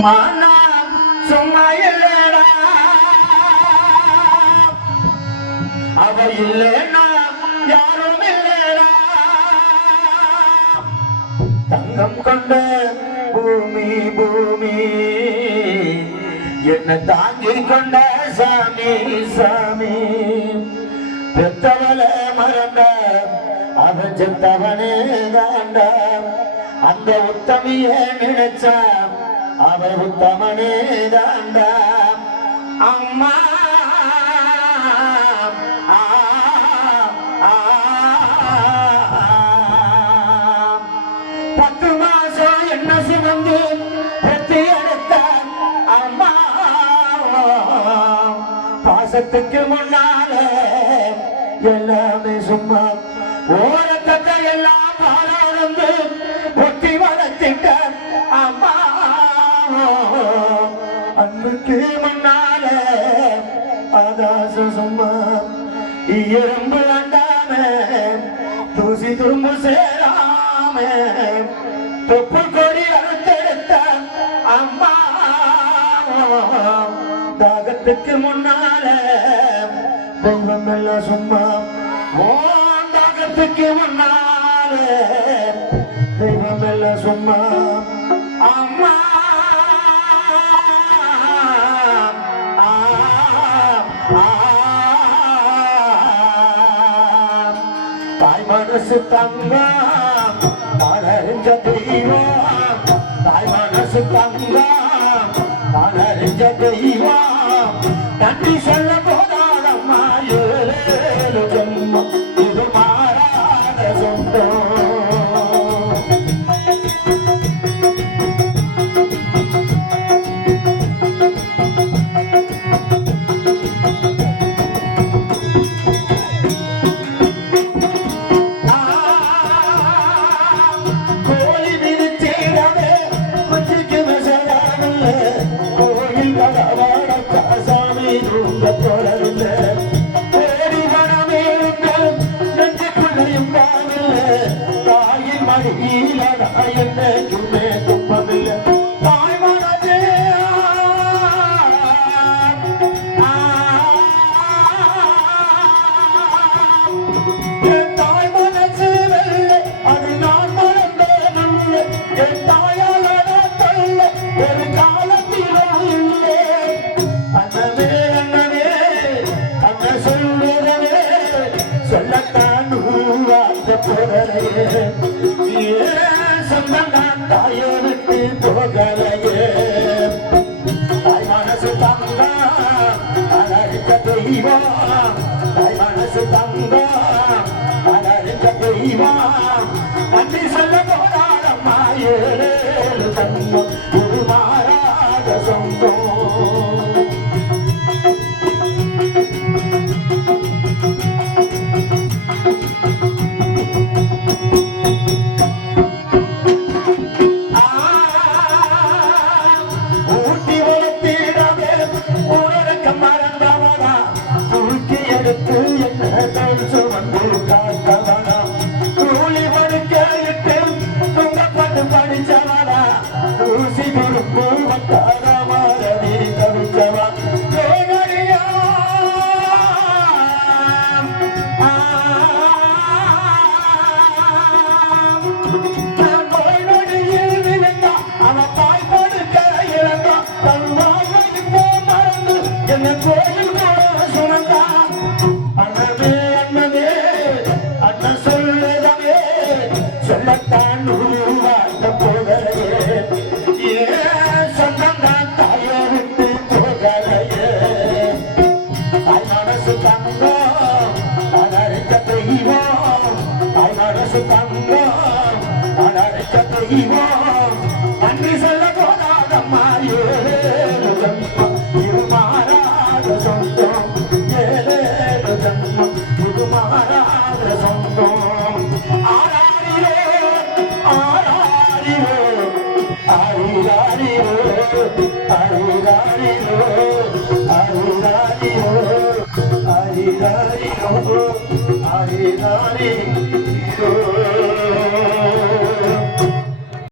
மானா சும்மா இல்லடா அவ இல்லைன்னா யாரும் இல்லடா தங்கம் கொண்ட பூமி பூமி என்ன தாங்கி கொண்ட சாமி சாமி பெத்தவள மறந்த அவன் செத்தவனே தாண்ட அந்த உத்தமிய நினைச்ச அவர் உத்தமனே தாண்ட அம்மா பத்து மாசம் என்ன சுமந்து பெத்தி எடுத்த அம்மா பாசத்துக்கு முன்னால எல்லாமே சும்மா ஓரத்தை எல்லாம் பாலந்து பொத்தி வளர்த்திட்ட அம்மா அன்புக்கு முன்னால ஆகாசம் சும்மா எறும்பு அண்டாம தூசி துரும்பு சேராம தொப்பு கொடி அறுத்தெடுத்த அம்மா தாகத்துக்கு முன்னால தெய்வம் எல்லாம் சும்மா ஓ தாகத்துக்கு முன்னால தெய்வம் எல்லாம் சும்மா அம்மா தாய் மனசு தங்கம் தானறிஞ்ச தெய்வம் தாய் மனசு தங்கம் தானறிஞ்ச தெய்வம் நன்றி சொல்ல போதாதம்மா ஏழு ஜென்மம் இது மாறாத சொந்தம் என்னைக்குமே துன்பமில்லை தாய் மனதே என் தாய் மனசு வெள்ளை அது நான் மறந்தேன் என் தாயால் தள்ள ஒரு காலத்திலும் இல்லை அண்ணனே அண்ணனே அண்ணன் சொல்லுறவே சொல்லத்தான் வார்த்தை போறையே தாயை விட்டு போகலையே தாய் மனசு தங்கம் அலறிக்க தெய்வம் தாய் மனசு தங்கம் அலறிக்க தெய்வம் நன்றி சொல்ல போராடம்மா ஏழு தங்கம் உருமாறாத சொந்தம் நன்றி சொல்ல போதாதம்மா ஏழு ஜன்மம் இது மாறாத சொந்தம் ஏழு ஜன்மம் இது மாறாத சொந்தம் ஆராரிரோ ஆராரிரோ ஆரிராரிரோ ஆரிராரிரோ ஆரிராரிரோ ஆரிராரிரோ ஆரிராரிரோ